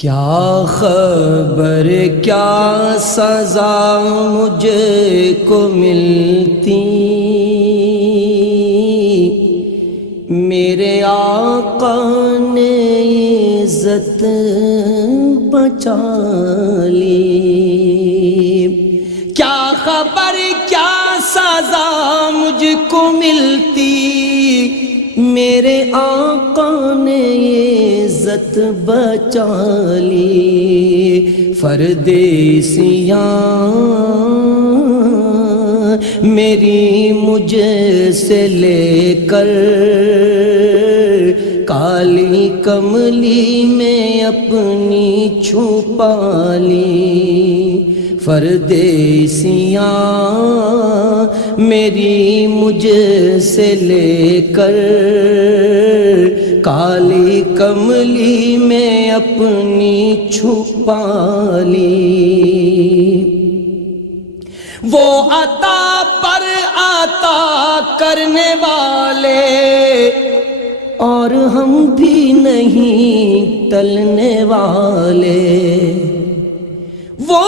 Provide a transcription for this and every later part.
کیا خبر کیا سزا مجھ کو ملتی، میرے آقا نے عزت بچا لی۔ کیا خبر کیا سزا مجھ کو ملتی، میرے آقا نے عزت بچا لی۔ پردیسیاں میری مجھ سے لے کر کالی کملی میں اپنی چھپا لی۔ پردیسیاں میری مجھ سے لے کر کالی کملی میں اپنی چھپا لی۔ وہ عطا پر عطا کرنے والے اور ہم بھی نہیں ٹلنے والے۔ وہ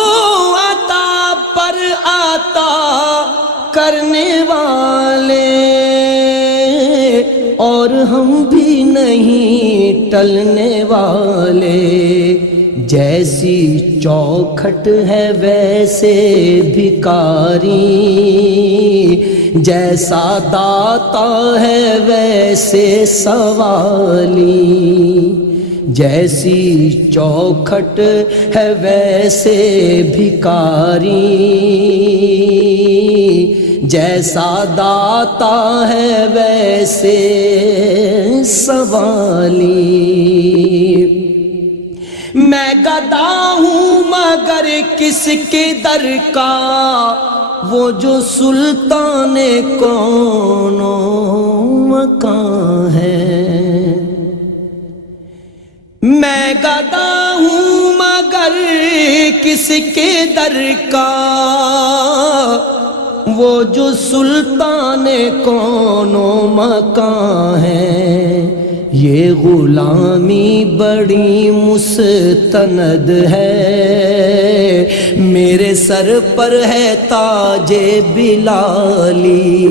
عطا پر عطا کرنے والے اور ہم بھی نہیں ٹلنے والے۔ جیسی چوکھٹ ہے ویسے بھکاری، جیسا داتا ہے ویسے سوالی۔ جیسی چوکھٹ ہے ویسے بھکاری، جیسا داتا ہے ویسے سوالی۔ میں گدا ہوں مگر کس کے در کا، وہ جو سلطان کون و مکان ہے۔ میں گدا ہوں مگر کس کے در کا، وہ جو سلطان کون و مکان ہے۔ یہ غلامی بڑی مستند ہے، میرے سر پر ہے تاج بلالی۔